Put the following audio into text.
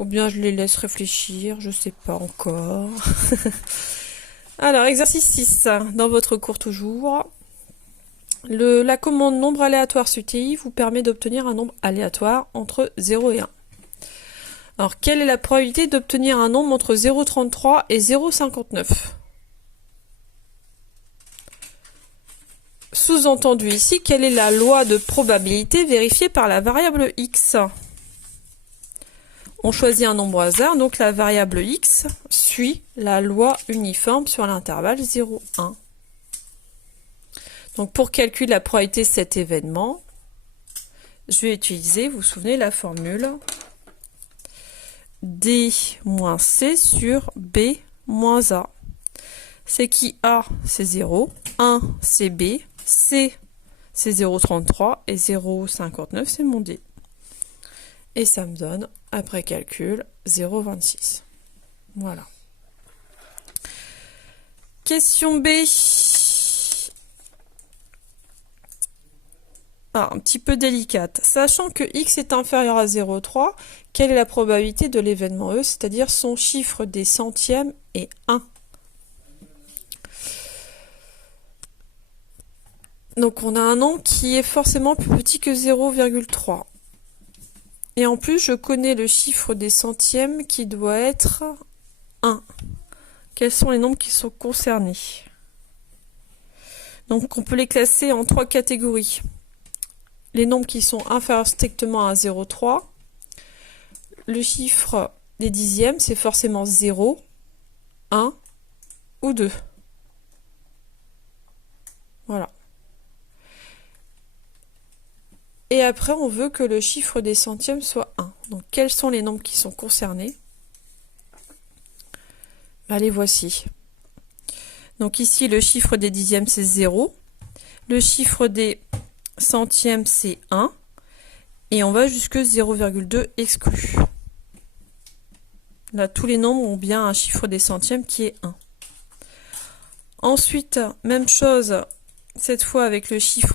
Ou bien je les laisse réfléchir, je sais pas encore. Alors, exercice 6, dans votre cours toujours. La commande nombre aléatoire SUTI vous permet d'obtenir un nombre aléatoire entre 0 et 1. Alors, quelle est la probabilité d'obtenir un nombre entre 0,33 et 0,59? Sous-entendu ici, quelle est la loi de probabilité vérifiée par la variable x? On choisit un nombre au hasard, donc la variable x suit la loi uniforme sur l'intervalle 0,1. Donc pour calculer la probabilité de cet événement, je vais utiliser, vous vous souvenez, la formule D moins C sur B moins A. C'est qui A, c'est 0, 1, c'est B, C, c'est 0,33 et 0,59, c'est mon D. Et ça me donne, après calcul, 0,26. Voilà. Question B. Un petit peu délicate. Sachant que x est inférieur à 0,3, quelle est la probabilité de l'événement E, c'est-à-dire son chiffre des centièmes est 1. Donc on a un nombre qui est forcément plus petit que 0,3. Et en plus, je connais le chiffre des centièmes qui doit être 1. Quels sont les nombres qui sont concernés? Donc on peut les classer en 3 catégories. Les nombres qui sont inférieurs strictement à 0,3. Le chiffre des dixièmes, c'est forcément 0, 1 ou 2. Voilà. Et après, on veut que le chiffre des centièmes soit 1. Donc, quels sont les nombres qui sont concernés? Les voici. Donc ici, le chiffre des dixièmes, c'est 0. Le chiffre des centièmes, c'est 1. Et on va jusque 0,2 exclu. Là, tous les nombres ont bien un chiffre des centièmes qui est 1. Ensuite, même chose, cette fois avec le chiffre